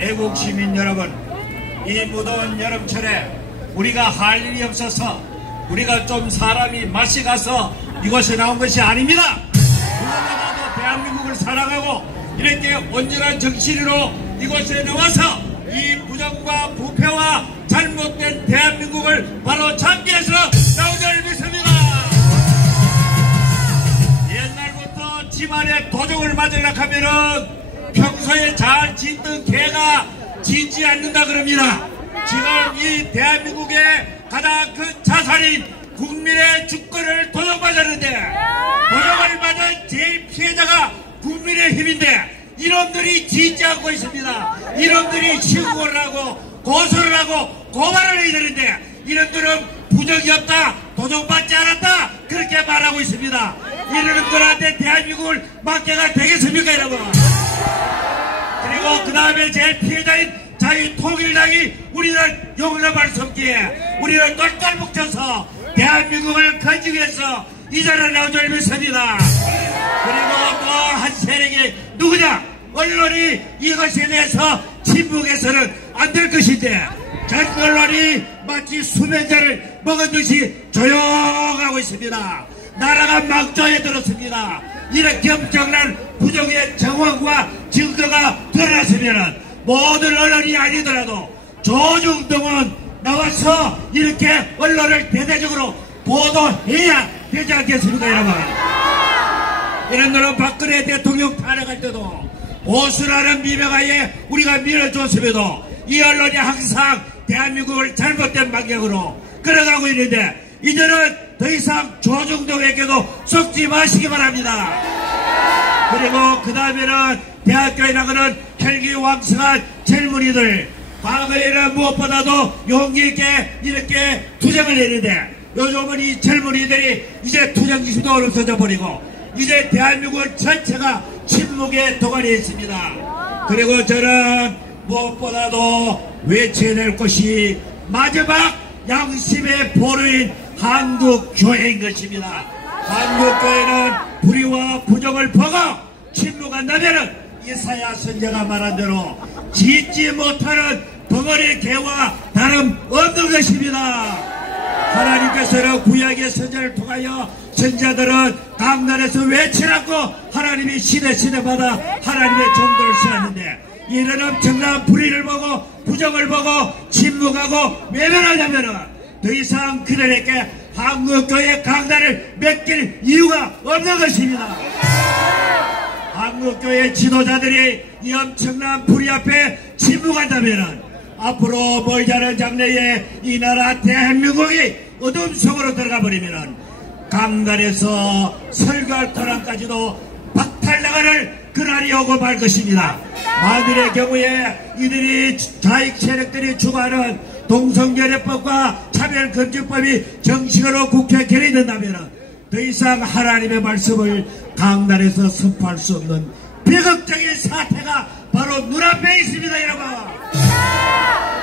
애국 시민 여러분, 이 무더운 여름철에 우리가 할 일이 없어서 우리가 좀 사람이 맛이 가서 이곳에 나온 것이 아닙니다. 누구보다도 대한민국을 사랑하고 이렇게 온전한 정신으로 이곳에 나와서 이 부정과 부패와 잘못된 대한민국을 바로 잡기 위해서 나온 줄 믿습니다. 옛날부터 집안에 도적을 맞으려고 하면은 평소에 잘 짓던 개가 짖지 않는다 그럽니다. 지금 이 대한민국의 가장 큰 자산인 국민의 주권을 도적맞았는데 도적을 맞은 제일 피해자가 국민의 힘인데 이놈들이 짖지 않고 있습니다. 이놈들이 신고를 하고 고소를 하고 고발을 해야 되는데 이놈들은 부정이 없다, 도적맞지 않았다 그렇게 말하고 있습니다. 이놈들한테 대한민국을 맡겨가 되겠습니까 여러분? 그리고 그 다음에 제일 피해자인 자유통일당이 우리를 용납할 수 없기에 우리를 똘똘 뭉쳐서 대한민국을 건지기 위해서 이 자리에 나온 줄 믿습니다. 그리고 또 한 세력이 누구냐? 언론이 이것에 대해서 침묵해서는 안 될 것인데 전 언론이 마치 수면제를 먹은 듯이 조용하고 있습니다. 나라가 막조에 들었습니다. 이렇게 엄청난 부정의 정황과 증거가 드러났으면 모든 언론이 아니더라도 조중동은 나와서 이렇게 언론을 대대적으로 보도해야 되지 않겠습니까 여러분? 이런들은 박근혜 대통령 탄핵할 때도 보수라는 미명하에 우리가 밀어줬음에도 이 언론이 항상 대한민국을 잘못된 방향으로 끌어가고 있는데 이제는 더 이상 조중동에게도 속지 마시기 바랍니다. 그리고 그 다음에는 대학교에 나가는 혈기왕성한 젊은이들, 과거에는 무엇보다도 용기 있게 이렇게 투쟁을 했는데 요즘은 이 젊은이들이 이제 투쟁지심도 없어져 버리고 이제 대한민국 전체가 침묵의 도가니에 있습니다. 그리고 저는 무엇보다도 외쳐낼 것이 마지막 양심의 보루인 한국교회인 것입니다. 한국교회는 불의와 부정을 보고 침묵한다면 이사야 선지자가 말한 대로 짓지 못하는 덩어리 개와 다름없는 것입니다. 하나님께서는 구약의 선지자를 통하여 선지자들은 강단에서 외치라고 하나님이 시대마다 하나님의 정도를 쓰았는데 이런 엄청난 불의를 보고 부정을 보고 침묵하고 외면하자면 더 이상 그들에게 한국교회 강단을 맡길 이유가 없는 것입니다. 한국교회 지도자들이 이 엄청난 불의 앞에 침묵한다면 앞으로 멀지 않은 장래에 이 나라 대한민국이 어둠 속으로 들어가 버리면 강단에서 설교할 권한까지도 박탈당하는 그날이 오고 말 것입니다. 만일의 경우에 이들이 좌익 세력들이 추구하는 동성결례법과 차별금지법이 정식으로 국회에 결의된다면 더 이상 하나님의 말씀을 강단에서 선포할 수 없는 비극적인 사태가 바로 눈앞에 있습니다 여러분.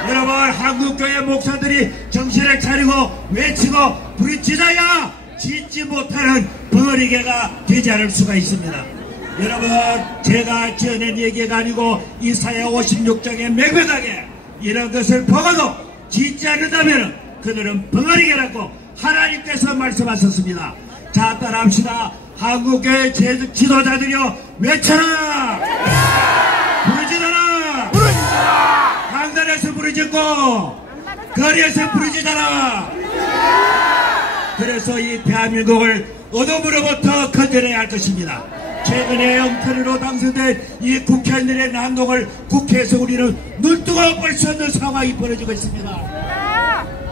여러분 한국교회 목사들이 정신을 차리고 외치고 부르짖어야 짓지 못하는 벙어리개가 되지 않을 수가 있습니다. 여러분 제가 지어낸 얘기가 아니고 이사야 56장에 명백하게 이런 것을 보고도 짓지 않는다면 그들은 벙어리개라고 하나님께서 말씀하셨습니다. 자 따라합시다. 한국교회 지도자들이여 외쳐라! 부르짖어라! 강단에서 부르짖고 거리에서 부르짖어라! 그래서 이 대한민국을 어둠으로부터 건져내야 할 것입니다. 최근에 엉터리로 당선된 이 국회의원들의 난동을 국회에서 우리는 눈뜨고 볼 수 없는 상황이 벌어지고 있습니다.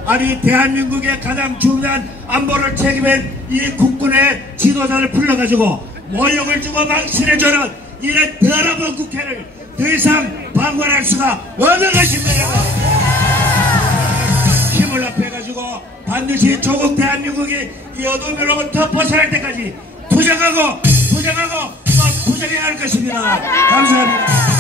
아니 대한민국의 가장 중요한 안보를 책임진 이 국군의 지도자를 불러가지고 모욕을 주고 망신해주는 이런 더러운 국회를 더 이상 방관할 수가 없는 것입니다. 힘을 합해가지고 반드시 조국 대한민국이 이 어둠으로부터 벗어날 때까지 투쟁하고 또 투쟁해야 할 것입니다. 감사합니다.